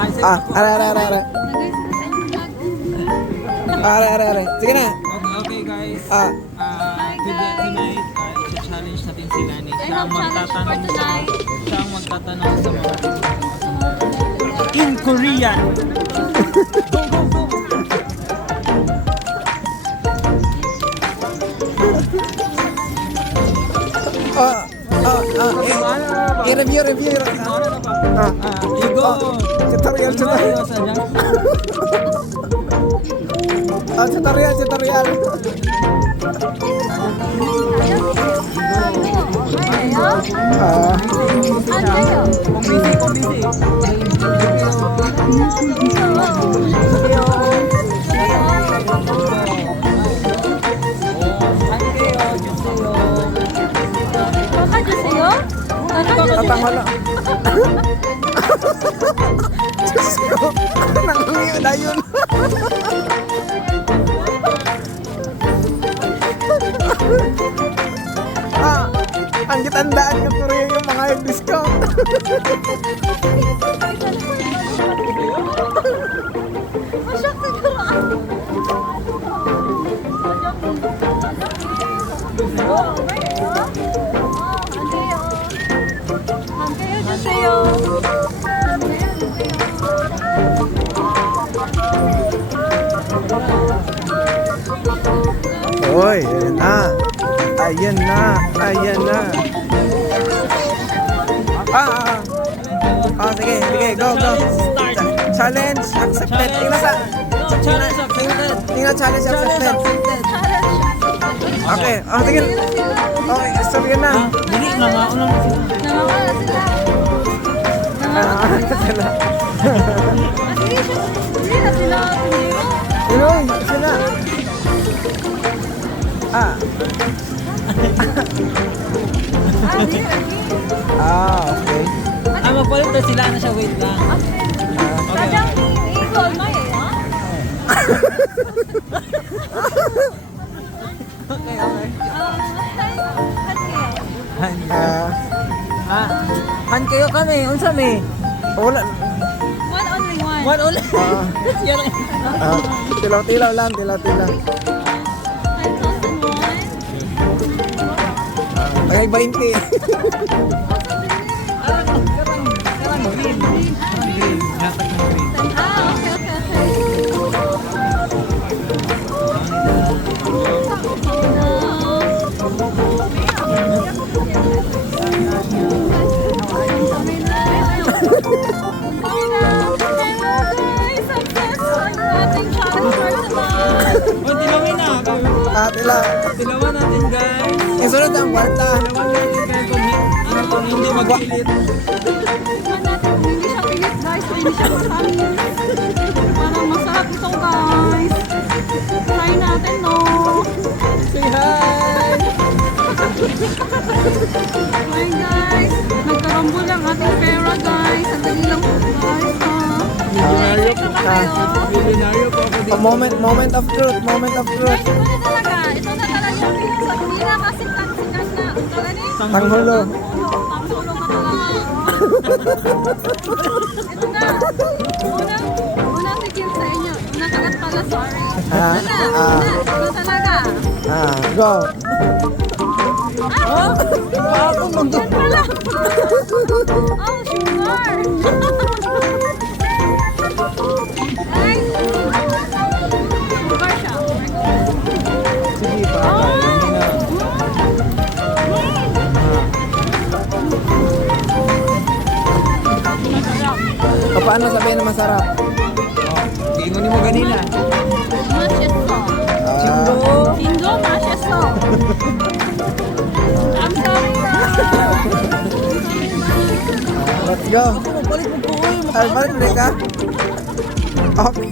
Are. Are. Sige na. Okay guys. Ah. Tonight, i-challenge natin si Lani. I have challenge for tonight. Siya ang magtatanong sa mga in Korean. I-review. You go. Tutorial. Tutorial. Kung busy. Tatangwala. Diyos ko, nangungiyo na yun. Ang gitandaan ka puro yung mga discount. Hoy, ayan na. Sige, go. Challenge accepted. Tingnan challenge accepted. Okay, tingin. Okay, sabi na. Dili, namauna na sila. Sila. Okay. Magpalit na sila na siya, wait lang. Kadang i-call mo Okay. Han kayo kami, unsa me? Wala. One only. Yan. Tilaw lang. Tagay 20. Karang green. Natak ng green. Tilawan natin guys. Isunod ang kwarta. Tilawan natin guys kung hindi magpilit. Hindi siya pilit guys. Hindi siya masamin. Parang masarap ito guys. Try natin no. Say hi! Hi guys. Nagkarambol lang ating pera guys. Ang dali lang po guys. Excited na ba kayo? Milyonaryo po ako dito. Moment of truth. Guys, ito na talaga. Ito na talaga yung hindi na kasi sikat na. Tanghulo. Panghulo ka talaga. Ito na. Unang tigil sa inyo. Unang kagat pala, sorry. Ito talaga. Go. Yan pala. Oh, sugar. Guys. Sugar siya. Sige pa. Paano sabihin na masarap? Gingon mo ganina. Masyeso. Chingo, masyeso. I'm sorry na. Let's go. Balik mo po. Balik ka? Okay.